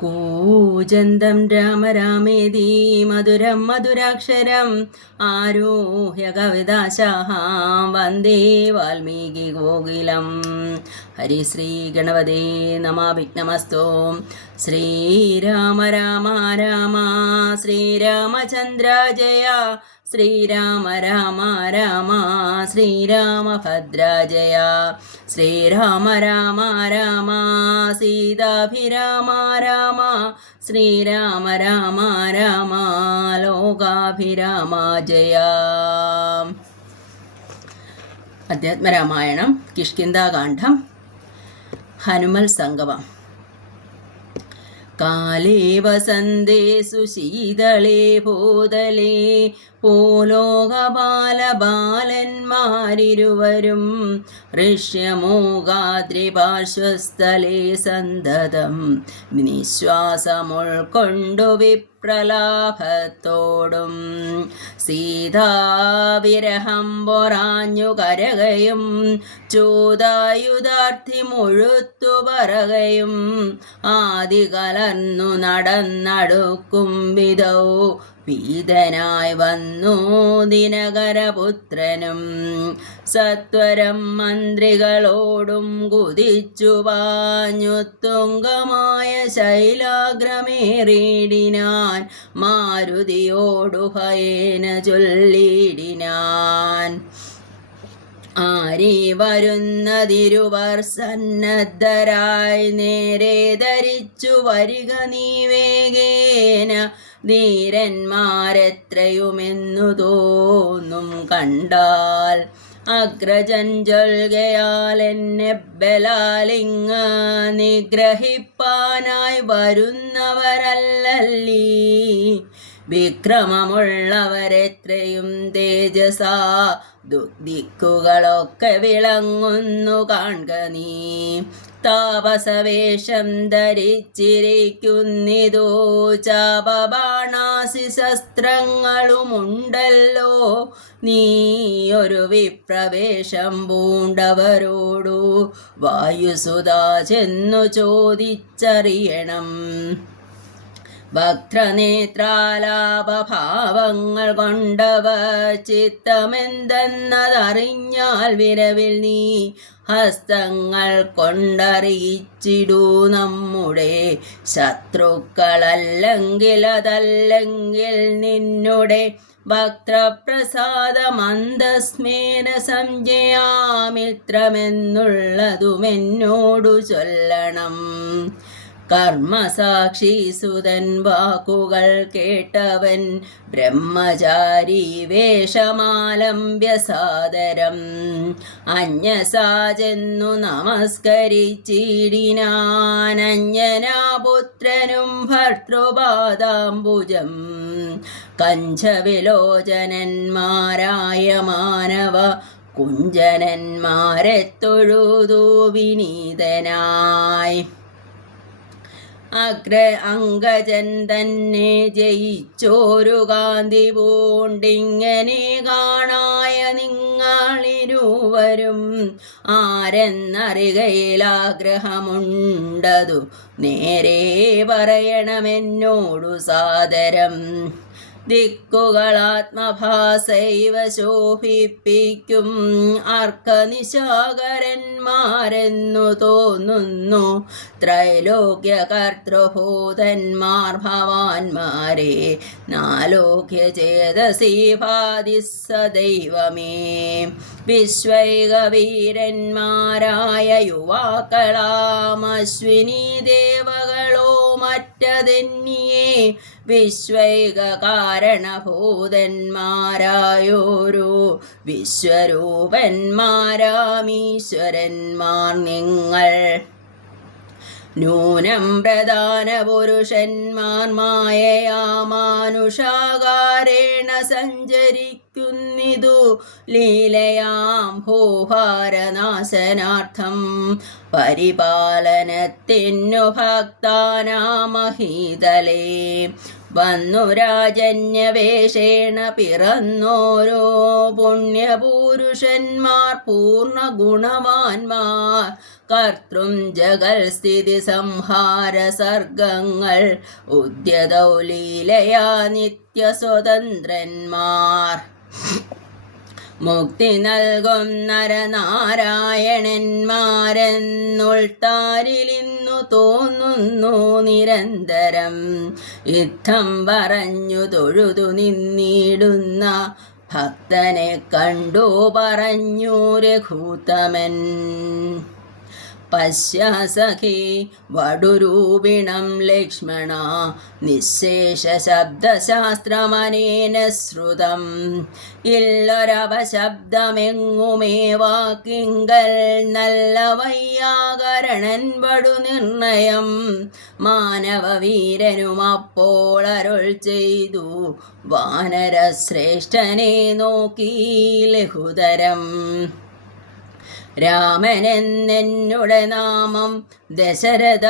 കൂജന്തം രാമ രാമേതി മധുരം മധുരാക്ഷരം ആരോഹ്യ കവിതാശാഹാം വന്ദേ വാൽമീകി ഗോകുലം. ഹരിശ്രീ ഗണപതേ നമാവിഘ്നമസ്തോ ശ്രീരാമ രാമ രാമ ശ്രീരാമചന്ദ്ര ജയ ശ്രീരാമ രാമ രാമ ശ്രീരാമഭദ്ര ജയ ശ്രീരാമ രാമ രാമ സീതാഭിരാമ രാമ ശ്രീരാമ രാമ രാമ ലോകാഭിരാമ ജയ അധ്യാത്മരാമായണം കിഷ്കിന്ദാകാന്ഡം ഹനുമൽ സംഗമം. കാലേ വസന്തേ സുശീതളേ ഭൂതലേ പൂലോകബാലബാലന്മാരിരുവരും ഋഷ്യമോകാദ്രിപാർശ്വസ്ഥലേ സന്തതം നിശ്വാസമുൾക്കൊണ്ടു വിപ്രലാഭത്തോടും സീതാവിരഹം പൊറാഞ്ഞു കരകയും ചൂതായുധാർത്ഥി മുഴുത്തു പറകയും ആദി കലർന്നു നടന്നടുക്കും വിധൗ. പീതനായി വന്നു ദിനകരപുത്രനും സത്വരം മന്ത്രികളോടും കുതിച്ചു പാഞ്ഞു തുങ്കമായ ശൈലാഗ്രമേറിയിടിനാൻ മാരുതിയോടു ഭയേന ചൊല്ലിയിടിനാൻ ആരി വരുന്നതിരുവർ സന്നദ്ധരായി നേരെ ധരിച്ചു വരിക നീ വേഗേന. ധീരന്മാരെത്രയുമെന്നു തോന്നും കണ്ടാൽ അഗ്രജൻ ജൊൽകയാൽ എന്നെ ബലാലിങ് നിഗ്രഹിപ്പാനായി വരുന്നവരല്ലല്ലീ. വിക്രമമുള്ളവരെത്രയും തേജസാ. ദിക്കുകളൊക്കെ വിളങ്ങുന്നു കാൺക നീ. താപസവേഷം ധരിച്ചിരിക്കുന്നിതോ. ചാപബാണാസി ശസ്ത്രങ്ങളുമുണ്ടല്ലോ. നീ ഒരു വിപ്രവേശം പൂണ്ടവരോടു. വായുസുതാ ചെന്നു ചോദിച്ചറിയണം. വക്രനേത്രാലാപഭാവങ്ങൾ കൊണ്ടവ ചിത്തമെന്തെന്നതറിഞ്ഞാൽ വിരവിൽ നീ ഹസ്തങ്ങൾ കൊണ്ടറിയിച്ചിടൂ നമ്മുടെ ശത്രുക്കളല്ലെങ്കിൽ അതല്ലെങ്കിൽ നിന്നുടെ ഭക്തപ്രസാദമന്ദസ്മേന സംജയാമിത്രമെന്നുള്ളതുമെന്നോടു ചൊല്ലണം. കർമ്മസാക്ഷി സുതൻ വാക്കുകൾ കേട്ടവൻ ബ്രഹ്മചാരി വേഷമാലംബ്യ സാദരം. അന്യസാചെന്നു നമസ്കരിച്ചിടിനാൻ അഞ്ജനാപുത്രനും ഭർത്തൃപാദാംബുജം കഞ്ചവിലോചനന്മാരായ മാനവ കുഞ്ചനന്മാരെ തൊഴുതു വിനീതനായി. അഗ്ര അംഗജൻ തന്നെ ജയിച്ചോരു കാന്തി പൂണ്ടിങ്ങനെ കാണായ നിങ്ങളിരുവരും. ആരെന്നറികയിലാഗ്രഹമുണ്ടതു നേരെ പറയണമെന്നോടു സാദരം. ദിക്കുകളാത്മഭാസൈവ ശോഭിപ്പിക്കും അർക്കനിശാകരന്മാരെന്നു തോന്നുന്നു. ത്രൈലോക്യ കർത്തൃഭൂതന്മാർ ഭവാന്മാരെ നാലോക്യ ചേതസി ഭാതിസ ദൈവമേ വിശ്വൈകവീരന്മാരായ യുവാക്കളാമശ്വിനി ദേവകളോ മറ്റതെന്നിയേ വിശ്വൈക കാരണഭൂതന്മാരായോരോ വിശ്വരൂപന്മാരാമീശ്വരന്മാർ നിങ്ങൾ. നൂനം പ്രധാന പുരുഷന്മാർ മായയാമാനുഷാകാരേണ സഞ്ചരിക്കുന്നിതു ലീലയാം ഹോഹാരനാശനാർത്ഥം. പരിപാലനത്തിനു ഭക്താനാമഹീതലേ. വന്നു രാജന്യവേഷേണ പിറന്നോരോ പുണ്യപുരുഷന്മാർ പൂർണ ഗുണവാന്മാർ കർത്തൃം ജഗൽ സ്ഥിതി സംഹാര സർഗങ്ങൾ ഉദ്യതൗലീലയാ നിത്യ നിത്യസ്വതന്ത്രന്മാർ. മുക്തി നൽകും നരനാരായണന്മാരെന്നുൾത്താരിലിന്നു തോന്നുന്നു നിരന്തരം. യുദ്ധം പറഞ്ഞു തൊഴുതു നിന്നിടുന്ന ഭക്തനെ കണ്ടു പറഞ്ഞു രഘൂത്തമൻ പശ്യാസഖി വടുരൂപിണം ലക്ഷ്മണ നിശേഷ ശബ്ദശാസ്ത്രമനേന ശ്രുതം. ഇല്ലൊരവശബ്ദമെങ്ങുമേ വാക്കിങ്കൽ നല്ല വയ്യാകരണൻ വടു നിർണയം. മാനവവീരനും അപ്പോൾ അരുൾ ചെയ്തു വാനരശ്രേഷ്ഠനെ നോക്കി ലഘുതരം. രാമനെന്നെന്നുടെ നാമം ദശരഥ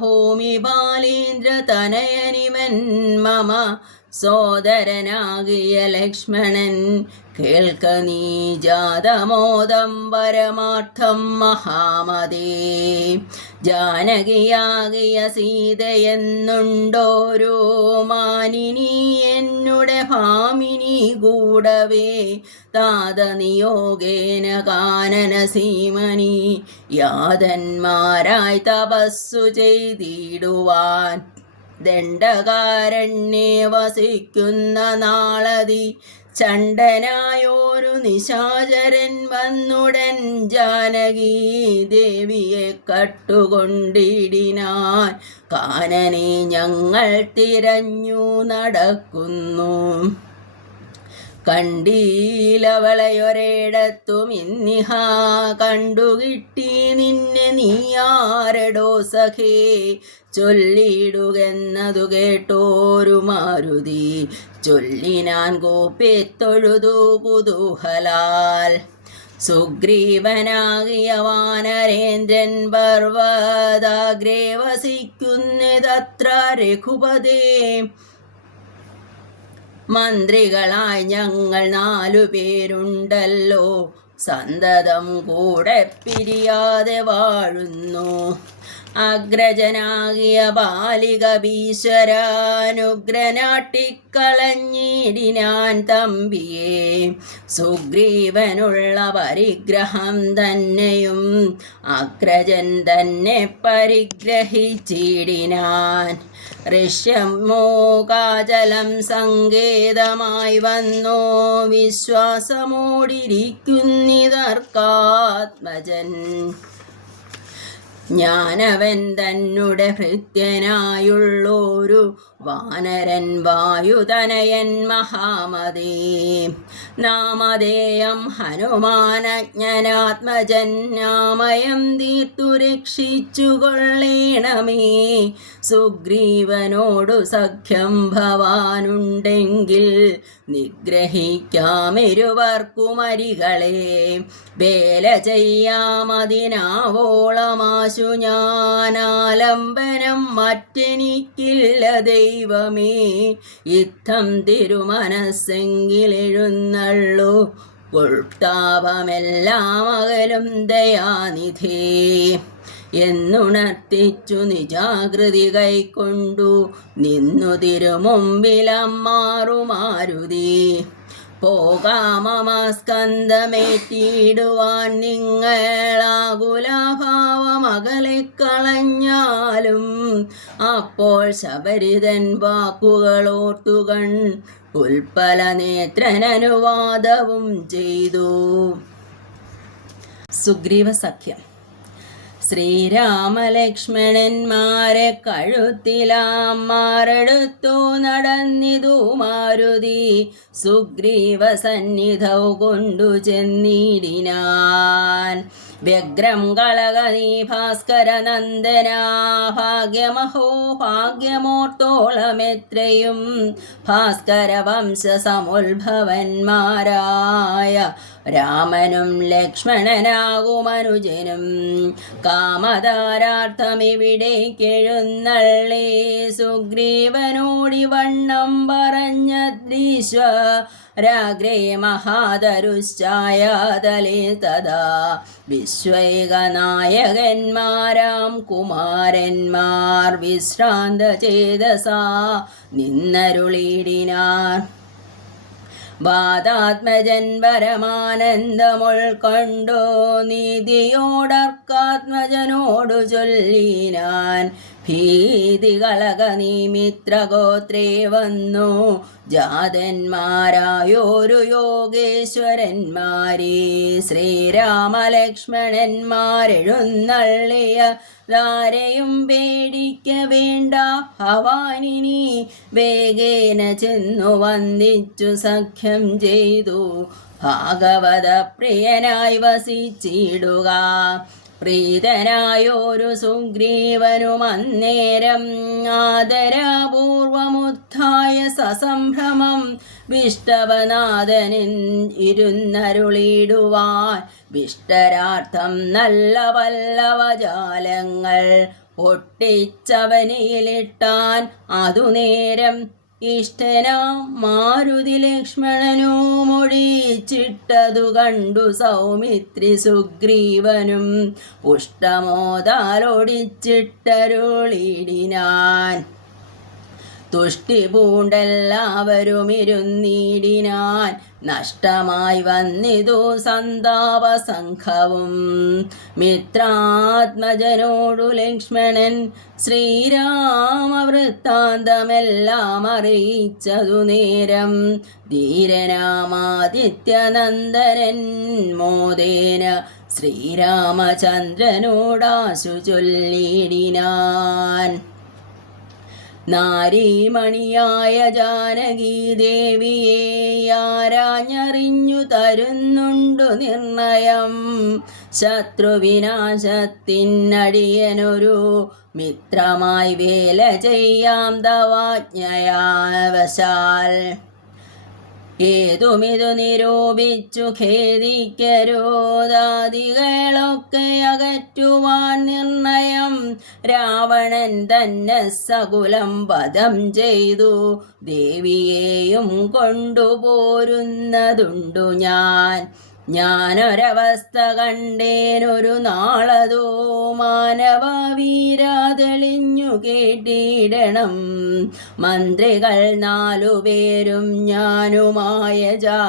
ഭൂമി ബാലീന്ദ്ര തനയനിമൻ മമ സോദരനാകിയ ലക്ഷ്മണൻ കേൾക്ക നീ ജാതമോദം പരമാർത്ഥം മഹാമതേ. ജാനകിയാകിയ സീതയെന്നുണ്ടോരോ മാനിനി എന്നുടെ ഭാമിനി കൂടവേ. താതനിയോഗേന കാനന സീമനി യാതന്മാരായി തപസ്സു ചെയ്തിടുവാൻ ദണ്ഡകാരണ്യേ വസിക്കുന്ന നാളതി ചണ്ടനായോരു നിശാചരൻ വന്നുടൻ ജാനകി ദേവിയെ കട്ടുകൊണ്ടിടിനാൻ കാനനെ ഞങ്ങൾ തിരഞ്ഞു നടക്കുന്നു. കണ്ടീലവളയൊരിടത്തും ഇന്നിഹ കണ്ടുകിട്ടി നിന്നെ നീയാരടോ സഖേ. ചൊല്ലിടുകെന്നതു കേട്ടോരു മാരുതി. ചൊല്ലിനാൻ കോപ്പിത്തൊഴുതു കുതൂഹലാൽ. സുഗ്രീവനാകിയ വാനരേന്ദ്രൻ പർവതാഗ്രേ വസിക്കുന്നതത്ര രഘുപതേ. മന്ത്രികളായി ഞങ്ങൾ നാലു പേരുണ്ടല്ലോ. സന്തതം കൂടെ പിരിയാതെ വാഴുന്നു. അഗ്രജനാകിയ ബാലിക ഭീശ്വരാനുഗ്രനാട്ടിക്കളഞ്ഞിടിനാൻ തമ്പിയെ സുഗ്രീവനുള്ള പരിഗ്രഹം തന്നെയും അഗ്രജൻ തന്നെ പരിഗ്രഹിച്ചിടിനാൻ. ഋഷ്യമോകാചലം സങ്കേതമായി വന്നോ വിശ്വാസമോടിരിക്കുന്നിതർക്കാത്മജൻ. ഞാനവൻ തന്നെ ഭൃത്യനായുള്ളൊരു വാനരൻ വായുതനയൻ മഹാമതേ. നാമധേയം ഹനുമാനജ്ഞനാത്മജൻ നാമയം തീർത്തു രക്ഷിച്ചു കൊള്ളേണമേ. സുഗ്രീവനോടു സഖ്യം ഭവാനുണ്ടെങ്കിൽ നിഗ്രഹിക്കാമിരുവർക്കുമരികളെ. വേല ചെയ്യാമതിനാവോളമാശു ഞാനാലംബനം മറ്റെനിക്കില്ല ദൈവമേ. യുദ്ധം തിരുമനസ്സെങ്കിലെഴുന്നള്ളു. ഉൾത്താപമെല്ലാം അകലും ദയാനിധി. എന്നുണർത്തിച്ചു നിജാകൃതി കൈക്കൊണ്ടു നിന്നു തിരുമുമ്പിലമ്മാറുമാരുതി. പോകാമസ്കന്ധമേറ്റിടുവാൻ നിങ്ങളാകുലഭാവമകലെ കളഞ്ഞാലും അപ്പോൾ ശബരിതൻ വാക്കുകളോർത്തുകൺ ഉൽപ്പല നേത്രനനുവാദവും ചെയ്തു. സുഗ്രീവ സഖ്യം ശ്രീരാമലക്ഷ്മണന്മാരെ കഴുത്തിലാമാരെടുത്തു നടന്നിതു മാരുതി. സുഗ്രീവ സന്നിധൗ കൊണ്ടു ചെന്നിടിനാൻ. വ്യഗ്രം കളകനീ ഭാസ്കര നന്ദനാ ഭാഗ്യമഹോ ഭാഗ്യമോർത്തോളമെത്രയും ഭാസ്കര വംശ സമുത്ഭവന്മാരായ രാമനും ലക്ഷ്മണനാകുമനുജനും കാമതാരാർത്ഥമിവിടേക്കെഴുന്നള്ളി സുഗ്രീവനോടി വണ്ണം പറഞ്ഞദ്രീശ്വ രാഗ്രേ മഹാതരുശ്ചായാതലേ തഥാ. വിശ്വൈകനായകന്മാരാം കുമാരന്മാർ വിശ്രാന്ത ചേതസാ നിന്നരുളിടിനാർ വാദാത്മജൻ കണ്ടോ നീതിയോടർക്കാത്മജനോടു ചൊല്ലിനാൻ ഭീതികളക നീ മിത്രഗോത്രേ വന്നു. ജാതന്മാരായോരു യോഗേശ്വരന്മാരെ ശ്രീരാമലക്ഷ്മണന്മാരെഴുന്നള്ളിയ ധാരയും പേടിക്ക വേണ്ട ഭവാനിനി. വേഗേന ചെന്നു വന്ദിച്ചു സഖ്യം ചെയ്തു. ഭാഗവത പ്രിയനായി വസിച്ചിടുക. പ്രീതനായൊരു സുഗ്രീവനും ആദരപൂർവമുദ്ധായ സസംഭ്രമം വിഷ്ടവനാഥനിൻ ഇരുന്നരുളിടുവാൻ വിഷ്ടരാർത്ഥം നല്ല വല്ലവജാലങ്ങൾ പൊട്ടിച്ചവനിയിലിട്ടാൻ അതു നേരം ഇഷ്ടനാം മാരുതി ലക്ഷ്മണനോ മൊഴിച്ചിട്ടതു കണ്ടു സൗമിത്രി സുഗ്രീവനും. പുഷ്ടമോതാലോടിച്ചിട്ടരുളിടിനാൻ തുഷ്ടി പൂണ്ടെല്ലാവരും ഇരുന്നീടിനാൻ നഷ്ടമായി വന്നിതു സന്താപ സംഘവും മിത്രാത്മജനോടു ലക്ഷ്മണൻ ശ്രീരാമവൃത്താന്തമെല്ലാം അറിയിച്ചതു നേരം. ധീരനാമാദിത്യനന്ദനൻ മോദേന ശ്രീരാമചന്ദ്രനോടാശു ചൊല്ലിടിനാൻ നാരീമണിയായ ജാനകി ദേവിയെ ആരാഞ്ഞറിഞ്ഞു തരുന്നുണ്ടു നിർണയം. ശത്രുവിനാശത്തിനടിയനൊരു മിത്രമായി വേല ചെയ്യാം തവാജ്ഞയാവശാൽ ഏതുമിതു നിരൂപിച്ചു ഖേദിക്കരുതാദികളൊക്കെ അകറ്റുവാൻ നിർണയം. രാവണൻ തന്നെ സകുലം വധം ചെയ്തു. ദേവിയെയും കൊണ്ടുപോരുന്നതുണ്ടു ഞാൻ. ഞാനൊരവസ്ഥ കണ്ടേനൊരു നാളതോ മാനവ വീരാതെളിഞ്ഞു കേട്ടിടണം. മന്ത്രികൾ നാലുപേരും ഞാനുമായ ജാ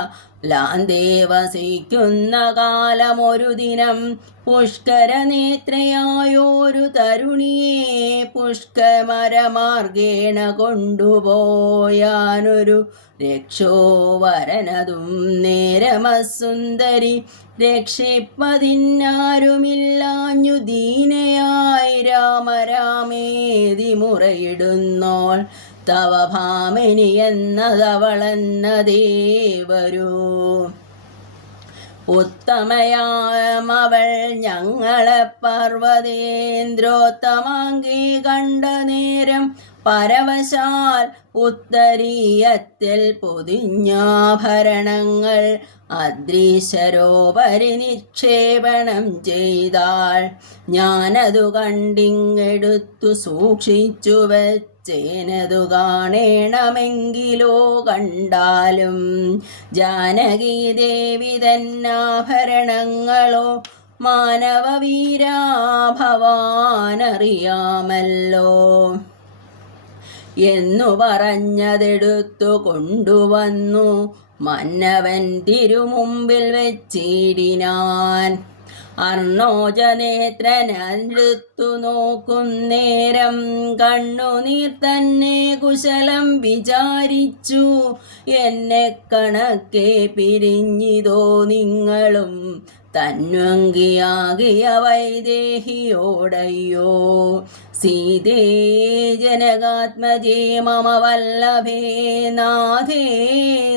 ലാന്തേ വസിക്കുന്ന കാലമൊരു ദിനം പുഷ്കരനേത്രയായോരു തരുണിയെ പുഷ്കമരമാർഗേണ കൊണ്ടുപോയാനൊരു രക്ഷോവരനതും നേരമസുന്ദരി രക്ഷിപ്പതിന്നാരുമില്ലാഞ്ഞു ദീനയായി രാമരാമേതി മുറയിടുന്നോൾ തവ ഭാമിനി എന്നതവളെന്നതേവരൂ. ഉത്തമയാമവൾ ഞങ്ങളെ പർവതേന്ദ്രോത്തമാങ്കി കണ്ട നേരം പരവശാൽ ഉത്തരീയത്തിൽ പൊതിഞ്ഞാഭരണങ്ങൾ അദ്രീശരോപരി നിക്ഷേപണം ചെയ്താൾ ഞാനതു കണ്ടിങ്ങെടുത്തു സൂക്ഷിച്ചു വെച്ചേനതു കാണേണമെങ്കിലോ കണ്ടാലും ജാനകി ദേവി തന്നാഭരണങ്ങളോ മാനവവീരാഭവാനറിയാമല്ലോ. എന്നു പറഞ്ഞതെടുത്തു കൊണ്ടുവന്നു മന്നവൻ തിരുമുമ്പിൽ വെച്ചിടിനാൻ. അർണോജനേത്രനടുത്തു നോക്കുന്നേരം കണ്ണുനീർ തന്നെ കുശലം വിചാരിച്ചു. എന്നെ കണക്കെ പിരിഞ്ഞിതോ നിങ്ങളും. തന്വങ്കിയാകിയ വൈദേഹിയോടയ്യോ. സീതേ ജനകാത്മജേ മമ വല്ലഭേ നാഥേ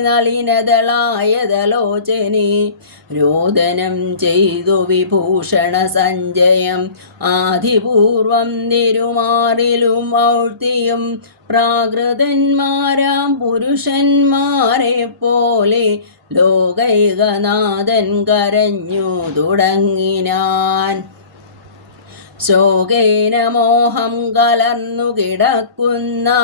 നളിനദളായതലോചനെ രോദനം ചെയ്തു വിഭൂഷണ സഞ്ജയം ആദിപൂർവം തിരുമാറിലും ഔത്തിയും പ്രാകൃതന്മാരാം പുരുഷന്മാരെ പോലെ ലോകൈകനാഥൻ കരഞ്ഞു തുടങ്ങിനാൻ. ശോകേന മോഹം കലർന്നു കിടക്കുന്ന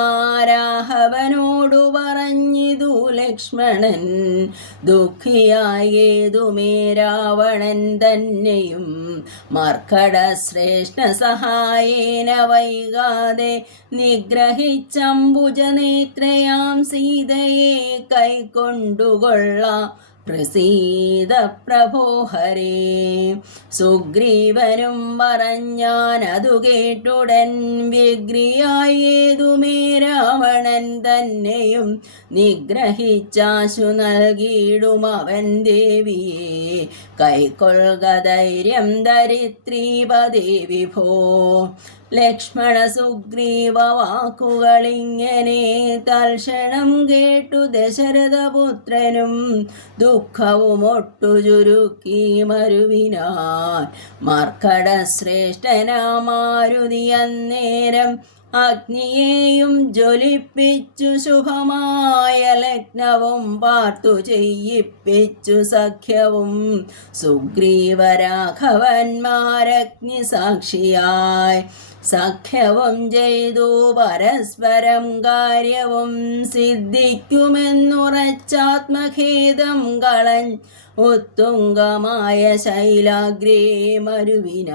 രാഘവനോടു പറഞ്ഞിതു ലക്ഷ്മണൻ. ദുഃഖിയായേതുമേ രാവണൻ തന്നെയും. മർക്കട ശ്രേഷ്ഠ സഹായേന വൈകാതെ നിഗ്രഹിച്ചംബുജനേത്രയാം സീതയെ കൈക്കൊണ്ടുകൊള്ളാം. പ്രസീത പ്രഭോ ഹരേ. സുഗ്രീവനും പറഞ്ഞാനതു കേട്ടുടൻ വിഗ്രിയായേതുമേ രാവണൻ തന്നെയും നിഗ്രഹിച്ചാശു നൽകിയിടും അവൻ ദേവിയെ. കൈക്കൊള്ളുക ധൈര്യം ധരിത്രീപദേ വിഭോ ലക്ഷ്മണ സുഗ്രീവ വാക്കുകളിങ്ങനെ തൽക്ഷണം കേട്ടു ദശരഥപുത്രനും ദുഃഖവും ഒട്ടു ചുരുക്കി മരുവിനാൻ. മർക്കട ശ്രേഷ്ഠനാമാരുതി അന്നേരം അഗ്നിയേയും ജ്വലിപ്പിച്ചു ശുഭമായ ലഗ്നവും പാർത്തു ചെയ്യിപ്പിച്ചു സഖ്യവും. സുഗ്രീവരാഘവന്മാരഗ്നി സാക്ഷിയായി സഖ്യവും ചെയ്തു പരസ്പരം കാര്യവും സിദ്ധിക്കുമെന്നുറച്ചാത്മഖേദം കളൻ ഉത്തുംഗമായ ശൈലാഗ്രേ മരുവിന.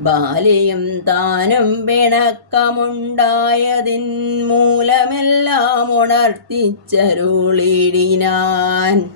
ബാലയും താനും പിണക്കമുണ്ടായതിൻ മൂലമെല്ലാം ഉണർത്തിച്ചരുളിടിനാൻ.